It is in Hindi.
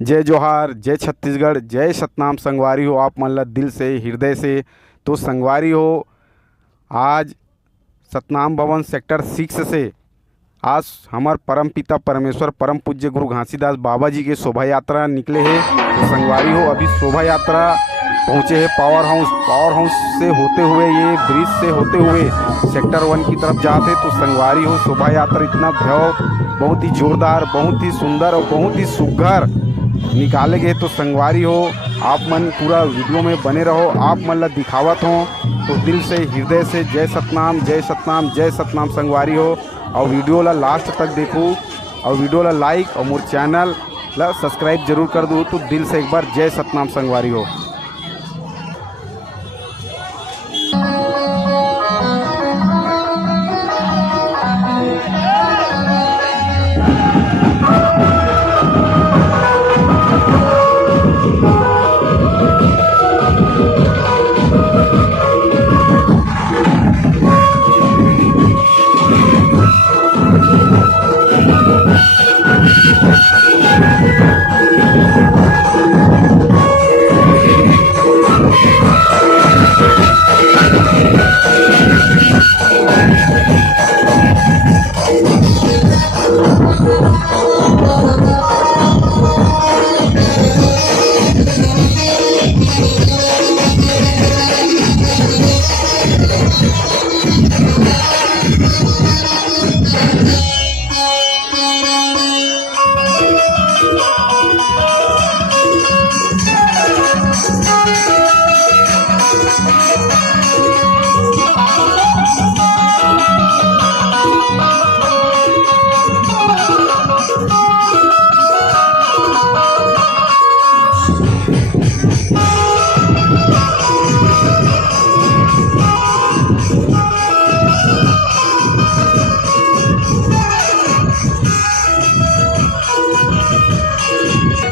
जय जोहार, जय छत्तीसगढ़, जय सतनाम संगवारी हो आप मन ल दिल से हृदय से। तो संगवारी हो, आज सतनाम भवन सेक्टर 6 से आज हमार परम पिता परमेश्वर परम पूज्य गुरु घासीदास बाबा जी के शोभा यात्रा निकले है। तो संगवारी हो, अभी शोभा यात्रा पहुँचे हैं पावर हाउस से होते हुए, ये ब्रिज से होते हुए सेक्टर 1 की तरफ जाते। तो संगवारी हो, शोभा यात्रा इतना भव्य, बहुत ही जोरदार, बहुत ही सुंदर और बहुत ही सुघर निकाले गए। तो संगवारी हो, आप मन पूरा वीडियो में बने रहो, आप मन ला दिखावत हो। तो दिल से हृदय से जय सतनाम, जय सतनाम, जय सतनाम संगवारी हो। और वीडियो ला लास्ट तक देखो और वीडियो ला लाइक और मोर चैनल ला सब्सक्राइब जरूर कर दो। तो दिल से एक बार जय सतनाम संगवारी हो।